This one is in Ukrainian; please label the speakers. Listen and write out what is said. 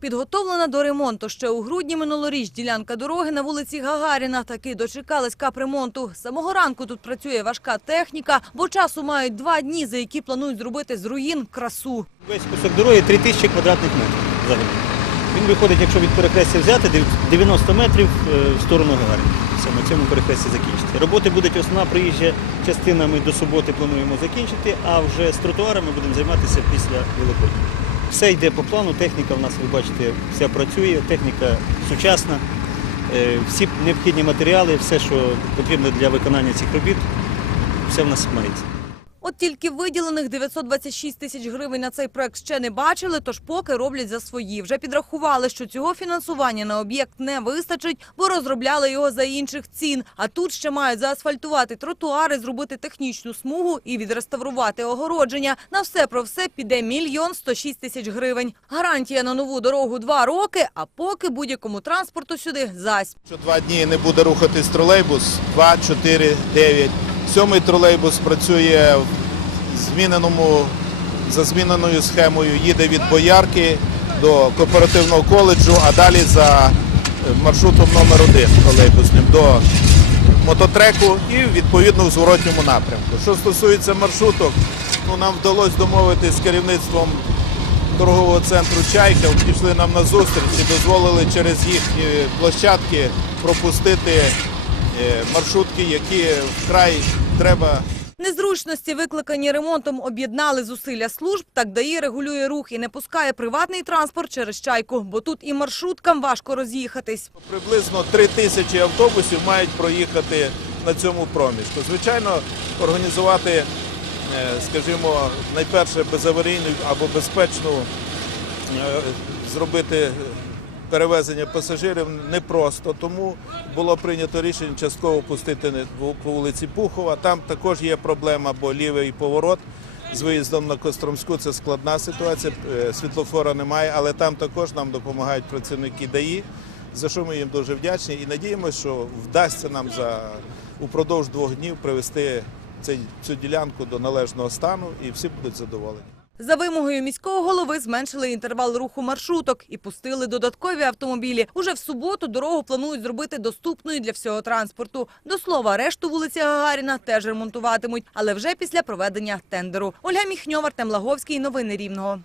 Speaker 1: Підготовлена до ремонту ще у грудні минулоріч ділянка дороги на вулиці Гагаріна таки дочекалась капремонту. Самого ранку тут працює важка техніка, бо часу мають два дні, за які планують зробити з руїн красу.
Speaker 2: Весь кусок дороги 3000 квадратних метрів взагалі. Він виходить, якщо від перехрестя взяти, 90 метрів е, в сторону Гагаріна. Все, на цьому перехресті закінчити. Роботи будуть основна приїжджа частина ми до суботи плануємо закінчити, а вже з тротуарами будемо займатися після Великодня. Все йде по плану, техніка в нас, ви бачите, вся працює, техніка сучасна, Е, всі необхідні матеріали, все, що потрібно для виконання цих робіт, все в нас мається.
Speaker 1: От тільки виділених 926 тисяч гривень на цей проект ще не бачили, тож поки роблять за свої. Вже підрахували, що цього фінансування на об'єкт не вистачить, бо розробляли його за інших цін. А тут ще мають заасфальтувати тротуари, зробити технічну смугу і відреставрувати огородження. На все про все піде мільйон 106 тисяч гривень. Гарантія на нову дорогу два роки, а поки будь-якому транспорту сюди зась.
Speaker 3: Що два дні не буде рухатись тролейбус, 2, 4, 9. Сьомий тролейбус працює в зміненому, за зміненою схемою, їде від Боярки до кооперативного коледжу, а далі за е, маршрутом номер один тролейбусним до мототреку і відповідно в зворотньому напрямку. Що стосується маршруток, ну, нам вдалося домовитися з керівництвом торгового центру Чайка пішли нам на зустріч і дозволили через їхні площадки пропустити маршрутки, які вкрай треба
Speaker 1: Незручності, викликані ремонтом, об'єднали зусилля служб. Так ДАІ регулює рух і не пускає приватний транспорт через чайку, бо тут і маршруткам важко роз'їхатись.
Speaker 3: приблизно 3 тисячі автобусів мають проїхати на цьому проміжку. Звичайно, організувати, е, скажімо, найперше безаварійну або безпечну е, зробити перевезення пасажирів непросто, тому було прийнято рішення частково пустити по вулиці Пухова. Там також є проблема, бо лівий поворот з виїздом на Костромську це складна ситуація. е, Світлофора немає, але там також нам допомагають працівники ДАІ, за що ми їм дуже вдячні і надіємося, що вдасться нам за упродовж двох днів привести цю ділянку до належного стану і всі будуть задоволені.
Speaker 1: За вимогою міського голови зменшили інтервал руху маршруток і пустили додаткові автомобілі. Уже в суботу дорогу планують зробити доступною для всього транспорту. До слова, решту вулиці Гагаріна теж ремонтуватимуть, але вже після проведення тендеру. Ольга Міхньова, Артем Лаговський. Новини Рівного.